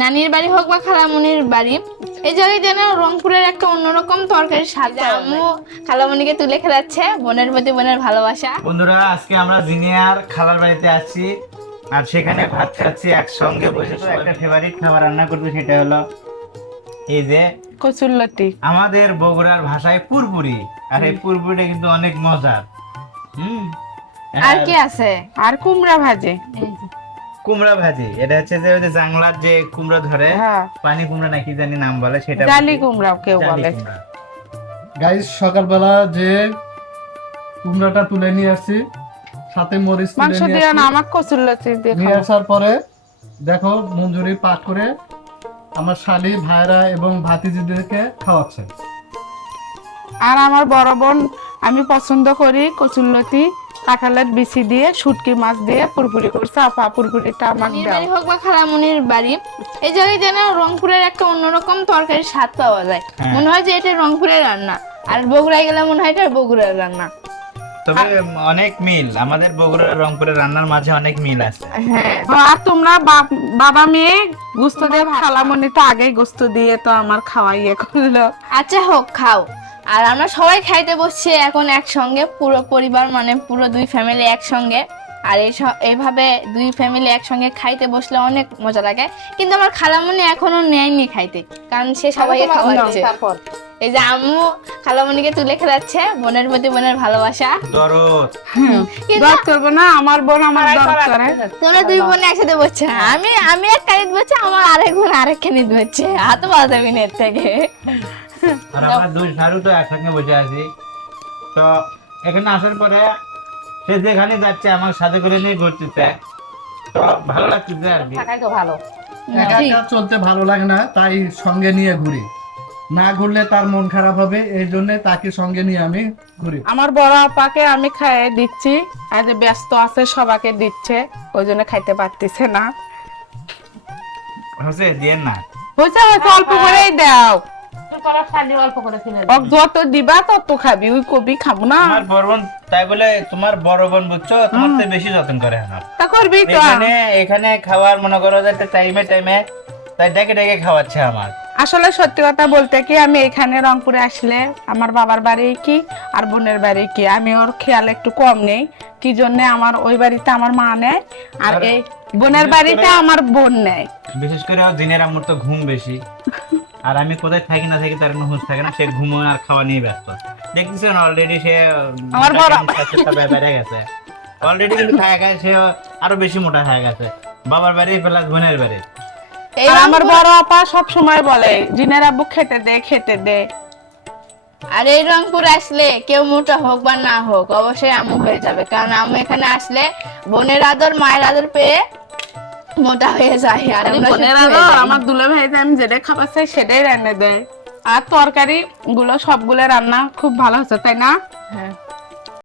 নানির বাড়ি হোক বা খালামনির বাড়ি, এই জায়গায় যেন রংপুরের একটা অন্যরকম তরকারির স্বাদ। আম্মু খালামনিকে তুলে খেলাচ্ছে, বোনের প্রতি বোনের ভালোবাসা। বন্ধুরা, আজকে আমরা জিনিয়ার খালার বাড়িতে আছি আর সেখানে ভাত খাচ্ছি একসঙ্গে বসে। তো একটা ফেভারিট খাবার রান্না করবে, সেটা হলো এই যে কচুরলতি। আমাদের বগুড়ার ভাষায় পুরপুরি। আর এই পুরপুরিটা কিন্তু অনেক মজার। আর কি আছে? আর কুমড়া ভাজে। কুমড়া ভাজি, এটা হচ্ছে যে ওই যে জাংলার যে কুমড়া ধরে, হ্যাঁ, পানি কুমড়া নাকি জানি নাম বলে, সেটা জালি কুমড়াও কেউ জালি বলে। কুমড়া। গাইস, সকালবেলা যে কুমড়াটা তুলে নিয়ে আসছি, সাথে মরিচ মাংস তুলে দিয়ে না, নিয়ে আমার কচুরলতি দিয়ে নিয়ে খাবো। আসার পরে দেখো মঞ্জুরি পাক করে আমার শালি ভাইরা এবং ভাতিজিদেরকে খাওয়াচ্ছে। আর আমার বড় বোন, আমি পছন্দ করি কচুরলতি কাঁঠালের বিচি দিয়ে শুটকি মাছ দিয়ে পুরপুরি করছে। আপা পুরপুরিটা আমাকে নানির দাও। বাড়ি হোক বা খালামনির বাড়ি, এই জায়গায় যেন রংপুরের একটা অন্যরকম তরকারির স্বাদ পাওয়া যায়। হ্যাঁ। মনে হয় যে এটা রংপুরের রান্না, আর বগুড়ায় গেলে মনে হয় এটা বগুড়ার রান্না। তবে অনেক মিল, আমাদের বগুড়া রংপুরের রান্নার মাঝে অনেক মিল আছে। হ্যাঁ, আর তোমরা বাবা মেয়ে গোস্ত দিয়ে খালামনি তো আগেই গোস্ত দিয়ে তো আমার খাওয়াইয়ে করলো। আচ্ছা হোক, খাও। আর আমরা সবাই খাইতে বসছি এখন একসঙ্গে, পুরো পরিবার, মানে পুরো দুই ফ্যামিলি একসঙ্গে। আর এইভাবে দুই ফ্যামিলি একসঙ্গে খাইতে বসলে অনেক মজা লাগে। কিন্তু আমার খালামণি এখনো নেয়নি খাইতে, কারণ সে সবাইকে খাওয়াচ্ছে। এই যে আম্মু খালামণিকে তুলে খেলাচ্ছে, বোনের প্রতি বোনের ভালোবাসা। দরদ কিন্তু দর করবো না, আমার বোন আমার দর করে। তোমরা দুই বোন একসাথে বসছে না, আমি এক কানিত বসছে, আমার আরেক বোন আরেক কানিত বসছে, হাত পাওয়া যাবে না এর থেকে। আর আমরা দুই সারু তো একসঙ্গে বসে আছি। তো এখানে আসার পরে সে যেখানে যাচ্ছে আমার সাথে করে নিয়ে ঘুরতেছে, তো ভালো লাগতেছে আর কি। একা একা চলতে ভালো লাগে না, তাই সঙ্গে নিয়ে ঘুরি। না ঘুরলে তার মন খারাপ হবে, এই জন্য তাকে সঙ্গে নিয়ে আমি ঘুরি। আমার বড় আপাকে আমি খাইয়ে দিচ্ছি, আজ ব্যস্ত আছে সবাইকে দিচ্ছে, ওই জন্য খাইতে পারতেছে না। হচ্ছে দিয়ে না, হয়েছে হয়েছে, অল্প করেই দাও। যত দিবা তত খাবি, ওই কবি খাবো না। তোমার বড় বোন, তাই বলে তোমার বড় বোন বুঝছো, তোমার তো বেশি যত্ন করে আমার। তা করবি তো। এখানে খাওয়ার মনে করো যে টাইমে টাইমে তাই ডেকে ডেকে খাওয়াচ্ছে আমার। আসলে সত্যি কথা বলতে কি, আমি এখানে রংপুরে আসলে আমার বাবার বাড়ি কি আর বোনের বাড়ি কি, আমি ওর খেয়াল একটু কম নেই। কি জন্য আমার ওই বাড়িতে আমার মা নেয়, আর এই বোনের বাড়িতে আমার বোন নেয়। বিশেষ করে দিনের আম্মুর তো ঘুম বেশি, আর আমি কোথায় থাকি না থাকি তার কোনো হুঁশ থাকে না, সে ঘুমো আর খাওয়া নিয়ে ব্যস্ত। দেখতেছেন অলরেডি সে আমার বড় বেড়ে গেছে অলরেডি, কিন্তু খায় খায় সে আরো বেশি মোটা হয়ে গেছে। বাবার বাড়ি প্লাস বোনের বাড়ি। আর আমার বড় আপা সব সময় বলে জিনের আব্বু খেতে দে খেতে দে। আর এই রংপুর আসলে কেউ মোটা হোক বা না হোক, অবশ্যই আম্মু হয়ে যাবে, কারণ আম্মু এখানে আসলে বোনের আদর মায়ের আদর পেয়ে মোটা হয়ে যায়। আর আমরা বোনের সুস্থ আদর হয়ে যাই। আমার দুলে ভাইতে আমি যেটা খাবার চাই সেটাই রান্না দেয়। আর তরকারি গুলো সবগুলো রান্না খুব ভালো হচ্ছে, তাই না? হ্যাঁ।